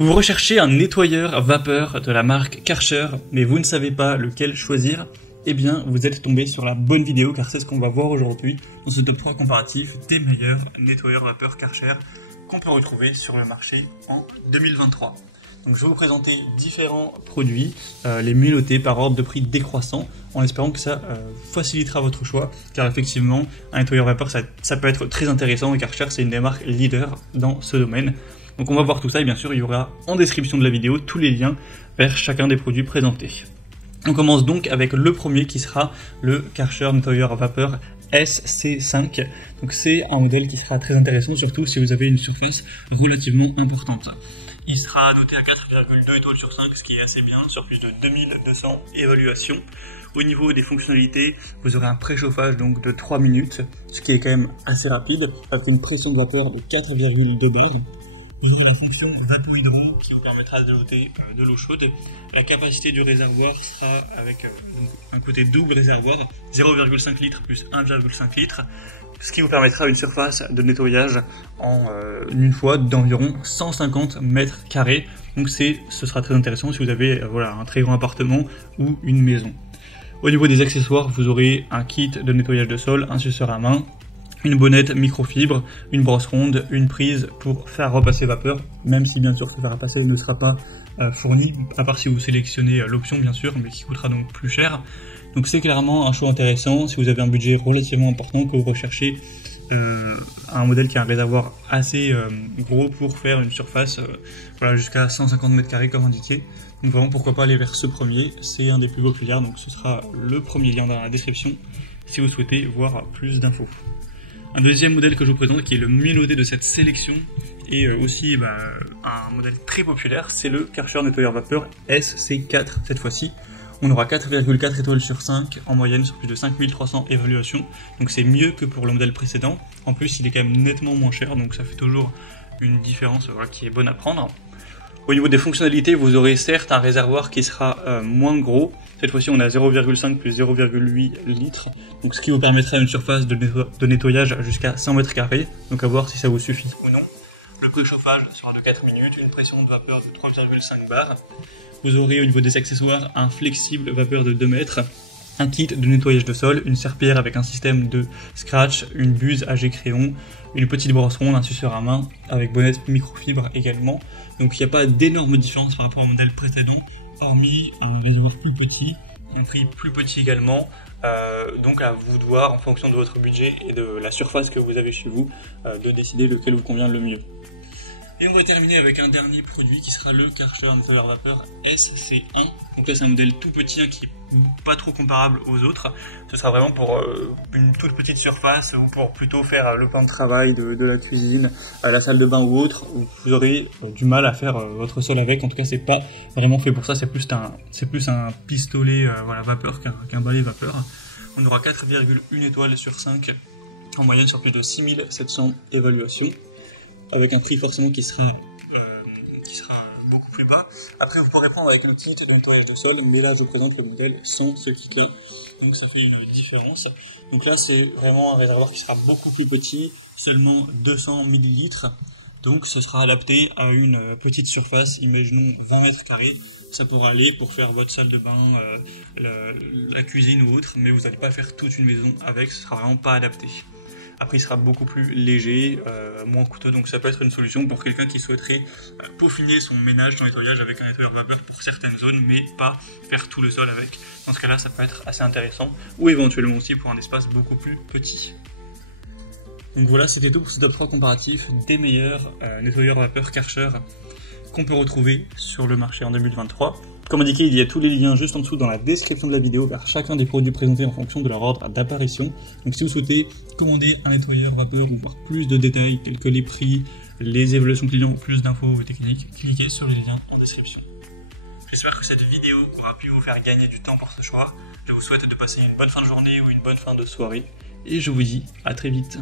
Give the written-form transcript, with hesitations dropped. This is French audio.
Vous recherchez un nettoyeur vapeur de la marque Karcher, mais vous ne savez pas lequel choisir? Eh bien, vous êtes tombé sur la bonne vidéo, car c'est ce qu'on va voir aujourd'hui dans ce top 3 comparatif des meilleurs nettoyeurs vapeur Karcher qu'on peut retrouver sur le marché en 2023. Donc je vais vous présenter différents produits, les mieux notés par ordre de prix décroissant, en espérant que ça facilitera votre choix, car effectivement, un nettoyeur vapeur, ça peut être très intéressant, et Karcher, c'est une des marques leaders dans ce domaine. Donc on va voir tout ça, et bien sûr, il y aura en description de la vidéo tous les liens vers chacun des produits présentés. On commence donc avec le premier qui sera le Karcher nettoyeur vapeur SC5. Donc c'est un modèle qui sera très intéressant, surtout si vous avez une surface relativement importante. Il sera noté à 4,2 étoiles sur 5, ce qui est assez bien, sur plus de 2200 évaluations. Au niveau des fonctionnalités, vous aurez un préchauffage donc de 3 minutes, ce qui est quand même assez rapide, avec une pression de vapeur de 4,2 bar. Il y a la fonction Vapo-Hydro qui vous permettra de doter de l'eau chaude. La capacité du réservoir sera avec un côté double réservoir, 0,5 litres plus 1,5 litres, ce qui vous permettra une surface de nettoyage en une fois d'environ 150 mètres carrés. Donc ce sera très intéressant si vous avez un très grand appartement ou une maison. Au niveau des accessoires, vous aurez un kit de nettoyage de sol, un suceur à main, une bonnette microfibre, une brosse ronde, une prise pour faire repasser vapeur, même si bien sûr ce faire repasser ne sera pas fourni, à part si vous sélectionnez l'option bien sûr, mais qui coûtera donc plus cher. Donc c'est clairement un choix intéressant si vous avez un budget relativement important, que vous recherchez un modèle qui a un réservoir assez gros pour faire une surface jusqu'à 150 mètres carrés comme indiqué. Donc vraiment pourquoi pas aller vers ce premier, c'est un des plus populaires, donc ce sera le premier lien dans la description si vous souhaitez voir plus d'infos. Un deuxième modèle que je vous présente, qui est le mieux noté de cette sélection, et aussi un modèle très populaire, c'est le Karcher nettoyeur vapeur SC4 cette fois-ci. On aura 4,4 étoiles sur 5 en moyenne sur plus de 5300 évaluations, donc c'est mieux que pour le modèle précédent. En plus, il est quand même nettement moins cher, donc ça fait toujours une différence qui est bonne à prendre. Au niveau des fonctionnalités, vous aurez certes un réservoir qui sera moins gros. Cette fois-ci, on a 0,5 plus 0,8 litres, donc ce qui vous permettra une surface de nettoyage jusqu'à 100 mètres carrés, donc à voir si ça vous suffit ou non. Le préchauffage sera de 4 minutes, une pression de vapeur de 3,5 bars. Vous aurez au niveau des accessoires un flexible vapeur de 2 mètres, un kit de nettoyage de sol, une serpillière avec un système de scratch, une buse à jet crayon, une petite brosse ronde, un suceur à main avec bonnette microfibre également. Donc il n'y a pas d'énorme différence par rapport au modèle précédent, hormis un réservoir plus petit, un prix plus petit également. Donc à vous de voir en fonction de votre budget et de la surface que vous avez chez vous, de décider lequel vous convient le mieux. Et on va terminer avec un dernier produit qui sera le Karcher nettoyeur vapeur SC1. Donc là c'est un modèle tout petit qui n'est pas trop comparable aux autres. Ce sera vraiment pour une toute petite surface ou pour plutôt faire le plan de travail de la cuisine, la salle de bain ou autre. Vous aurez du mal à faire votre sol avec. En tout cas c'est pas vraiment fait pour ça. C'est plus un pistolet vapeur qu'un balai vapeur. On aura 4,1 étoiles sur 5 en moyenne sur plus de 6700 évaluations, avec un prix forcément qui sera beaucoup plus bas. Après vous pourrez prendre avec le kit de nettoyage de sol, mais là je vous présente le modèle sans ce kit là, donc ça fait une différence. Donc là c'est vraiment un réservoir qui sera beaucoup plus petit, seulement 200 ml, donc ce sera adapté à une petite surface, imaginons 20 mètres carrés. Ça pourra aller pour faire votre salle de bain, la cuisine ou autre, mais vous n'allez pas faire toute une maison avec, ce sera vraiment pas adapté. Après, il sera beaucoup plus léger, moins coûteux, donc ça peut être une solution pour quelqu'un qui souhaiterait peaufiner son ménage, son nettoyage avec un nettoyeur vapeur pour certaines zones, mais pas faire tout le sol avec. Dans ce cas-là, ça peut être assez intéressant, ou éventuellement aussi pour un espace beaucoup plus petit. Donc voilà, c'était tout pour ce top 3 comparatif des meilleurs nettoyeurs vapeur Karcher qu'on peut retrouver sur le marché en 2023. Comme indiqué, il y a tous les liens juste en dessous dans la description de la vidéo vers chacun des produits présentés en fonction de leur ordre d'apparition. Donc si vous souhaitez commander un nettoyeur vapeur ou voir plus de détails tels que les prix, les évaluations clients ou plus d'infos techniques, cliquez sur les liens en description. J'espère que cette vidéo aura pu vous faire gagner du temps pour ce choix. Je vous souhaite de passer une bonne fin de journée ou une bonne fin de soirée et je vous dis à très vite.